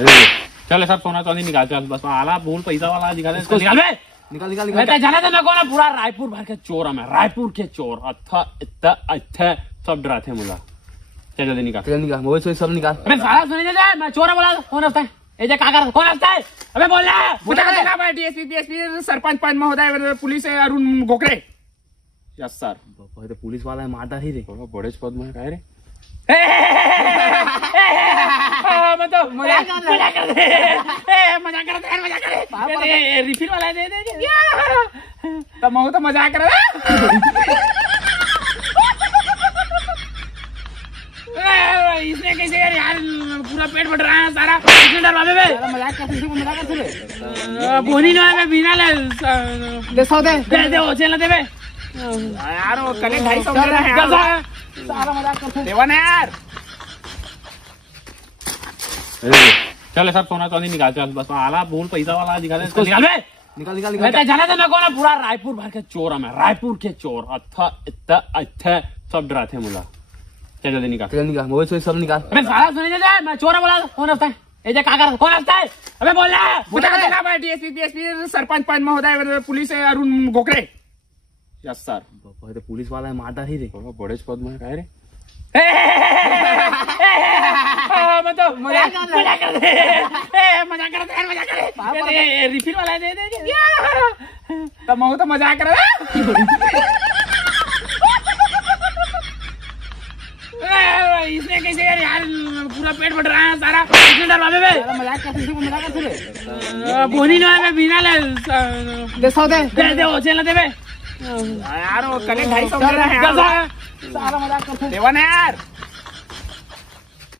चल सब सोना चांदी निकाल चल बस आला भूल पैसा वाला निकाल निकाल बे निकाल निकाल निकाल जाना तो मैं कौन पूरा रायपुर भर के चोर है मैं रायपुर के चोर अच्छा इतना अच्छा सब डराते मुला चल जल्दी निकाल निकाल मोबाइल सब निकाल। अबे सारा सुनिए जा मैं चोर बोला कौन हफ्ता है ए जे का कर कौन हफ्ता है अबे बोल रहा मुझे देना भाई डीएसपी बीएसपी सरपंच पंच महोदय police Arun Gokhare. Yes sir तो पुलिस वाला है मारता ही रे बड़े पद में कह रे मजाक कर रिफिल वाला दे दे तो मैं तो मजाक कर इसने कैसे यार पूरा पेट फट रहा है सारा इसने डरवा बे मजाक करते बोनी ना मैं बिना ले दे सौ दे दे हो चल दे बे यार वो कल 250 दे रहा है यार सारा मजाक करते देवा ना यार। चल सब सोना चांदी निकाल चल बस आला भूल पैसा वाला निकाल निकाल बे निकाल निकाल निकाल जाना तो मैं कौन पूरा रायपुर भर के चोर है मैं रायपुर के चोर अच्छा इतना अच्छा सब डराते मुला चल जल्दी निकाल निकाल मोबाइल सब निकाल। अबे सारा सुनिए जा मैं चोर बोला कौन हफ्ता है ए जे का कर कौन हफ्ता है अबे बोल रहा मुझे देना भाई डीएसपी बीएसपी सरपंच पंच महोदय police Arun Gokhare. Yes sir तो पुलिस वाला है मारता ही रे बड़े पद में कह रे मजाक करते रिफिल वाला दे दे तो मैं तो मजाक कर इसने कैसे यार पूरा पेट फट रहा है सारा इसने डरवा बे मजाक करते बोनी ना मैं बिना ले दे सौ दे दे हो चल दे बे यार वो कल 250 दे रहा है यार सारा मजाक करते देवा ना यार।